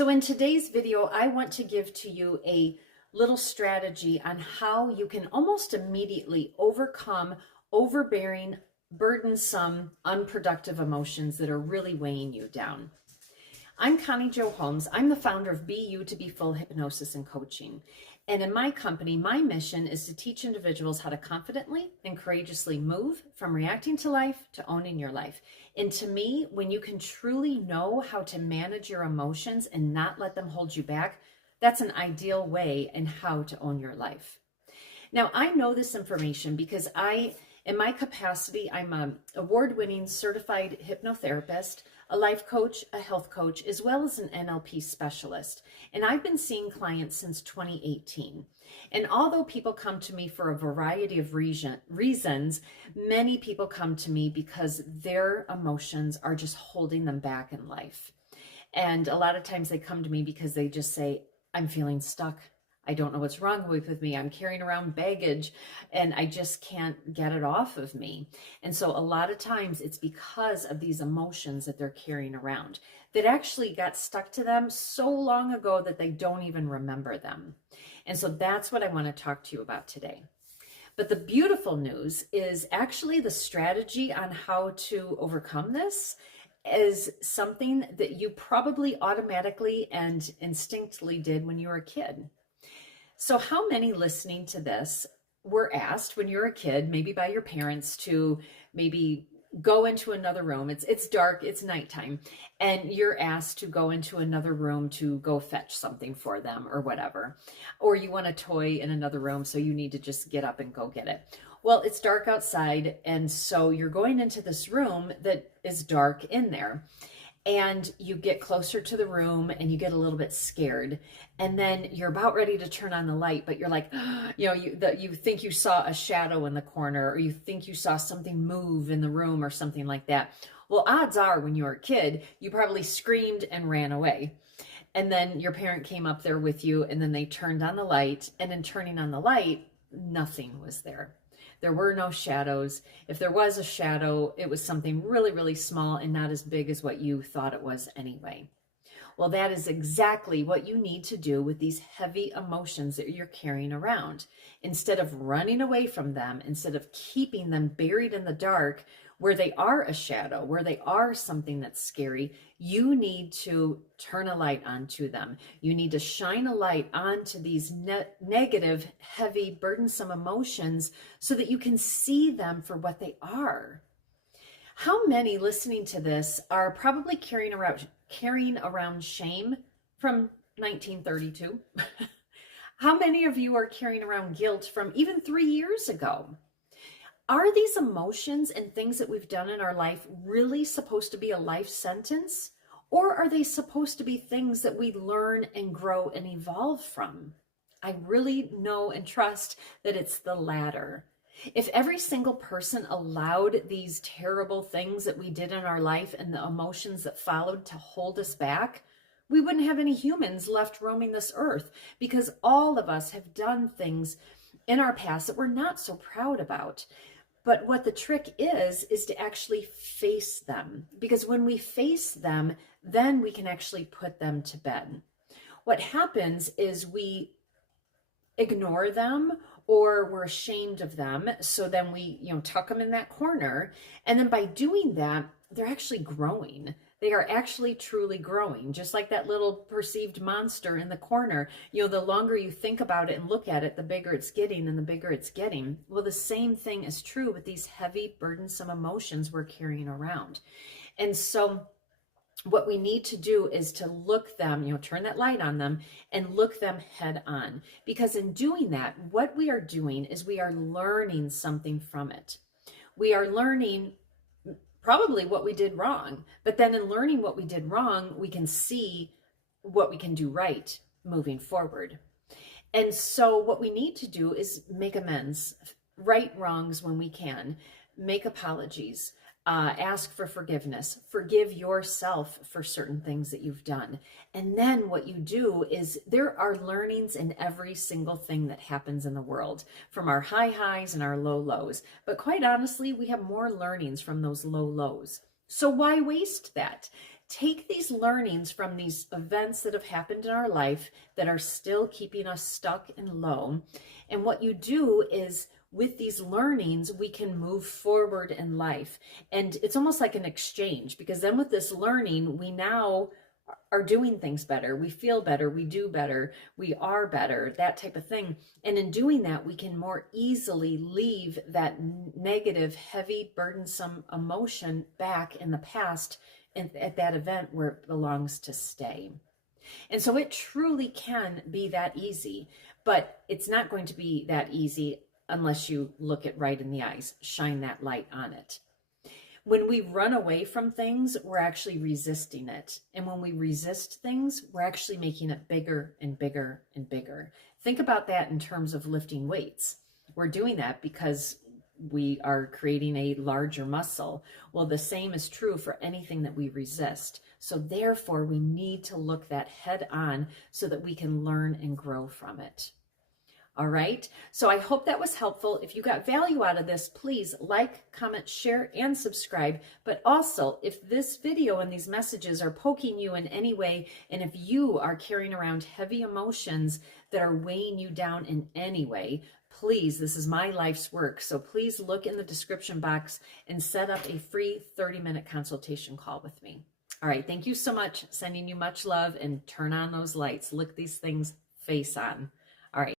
So in today's video, I want to give to you a little strategy on how you can almost immediately overcome overbearing, burdensome, unproductive emotions that are really weighing you down. I'm Connie Jo Holmes. I'm the founder of Be You to Be Full Hypnosis and Coaching. And in my company, my mission is to teach individuals how to confidently and courageously move from reacting to life to owning your life. And to me, when you can truly know how to manage your emotions and not let them hold you back, that's an ideal way in how to own your life. Now, I know this information because in my capacity, I'm an award-winning certified hypnotherapist, a life coach, a health coach, as well as an NLP specialist. And I've been seeing clients since 2018. And although people come to me for a variety of reasons, many people come to me because their emotions are just holding them back in life. And a lot of times they come to me because they just say, I'm feeling stuck. I don't know what's wrong with me. I'm carrying around baggage and I just can't get it off of me. And so a lot of times it's because of these emotions that they're carrying around that actually got stuck to them so long ago that they don't even remember them. And so that's what I want to talk to you about today. But the beautiful news is actually the strategy on how to overcome this is something that you probably automatically and instinctively did when you were a kid. So how many listening to this were asked when you're a kid, maybe by your parents, to maybe go into another room? It's dark, it's nighttime, and you're asked to go into another room to go fetch something for them or whatever. Or you want a toy in another room, so you need to just get up and go get it. Well, it's dark outside, and so you're going into this room that is dark in there. And you get closer to the room and you get a little bit scared, and then you're about ready to turn on the light, but you're like, you think you saw a shadow in the corner, or you think you saw something move in the room or something like that. Well, odds are when you were a kid, you probably screamed and ran away. And then your parent came up there with you, and then they turned on the light, and in turning on the light, nothing was there. There were no shadows. If there was a shadow, it was something really, really small and not as big as what you thought it was anyway. Well, that is exactly what you need to do with these heavy emotions that you're carrying around. Instead of running away from them, instead of keeping them buried in the dark, where they are a shadow, where they are something that's scary, you need to turn a light onto them. You need to shine a light onto these negative, heavy, burdensome emotions so that you can see them for what they are. How many listening to this are probably carrying around shame from 1932? How many of you are carrying around guilt from even 3 years ago? Are these emotions and things that we've done in our life really supposed to be a life sentence? Or are they supposed to be things that we learn and grow and evolve from? I really know and trust that it's the latter. If every single person allowed these terrible things that we did in our life and the emotions that followed to hold us back, we wouldn't have any humans left roaming this earth, because all of us have done things in our past that we're not so proud about. But what the trick is to actually face them, because when we face them, then we can actually put them to bed. What happens is we ignore them, or we're ashamed of them. So then we, tuck them in that corner. And then by doing that, they're actually growing. They are actually truly growing, just like that little perceived monster in the corner. The longer you think about it and look at it, the bigger it's getting and the bigger it's getting. Well, the same thing is true with these heavy, burdensome emotions we're carrying around. And so what we need to do is to look them, turn that light on them and look them head on. Because in doing that, what we are doing is we are learning something from it. We are learning probably what we did wrong, but then in learning what we did wrong, we can see what we can do right moving forward. And so what we need to do is make amends, right wrongs when we can, make apologies, ask for forgiveness, forgive yourself for certain things that you've done. And then what you do is there are learnings in every single thing that happens in the world, from our high highs and our low lows. But quite honestly, we have more learnings from those low lows. So why waste that? take these learnings from these events that have happened in our life that are still keeping us stuck and low. And what you do is, with these learnings, we can move forward in life. And it's almost like an exchange, because then with this learning, we now are doing things better. We feel better. We do better. We are better, that type of thing. And in doing that, we can more easily leave that negative, heavy, burdensome emotion back in the past and at that event where it belongs to stay. And so it truly can be that easy, but it's not going to be that easy unless you look it right in the eyes, shine that light on it. When we run away from things, we're actually resisting it. And when we resist things, we're actually making it bigger and bigger and bigger. Think about that in terms of lifting weights. We're doing that because we are creating a larger muscle. Well, the same is true for anything that we resist. So therefore, we need to look that head on so that we can learn and grow from it. All right. So I hope that was helpful. If you got value out of this, please like, comment, share, and subscribe. But also, if this video and these messages are poking you in any way, and if you are carrying around heavy emotions that are weighing you down in any way, please, this is my life's work. So please look in the description box and set up a free 30-minute consultation call with me. All right. Thank you so much. Sending you much love, and turn on those lights. Look these things face on.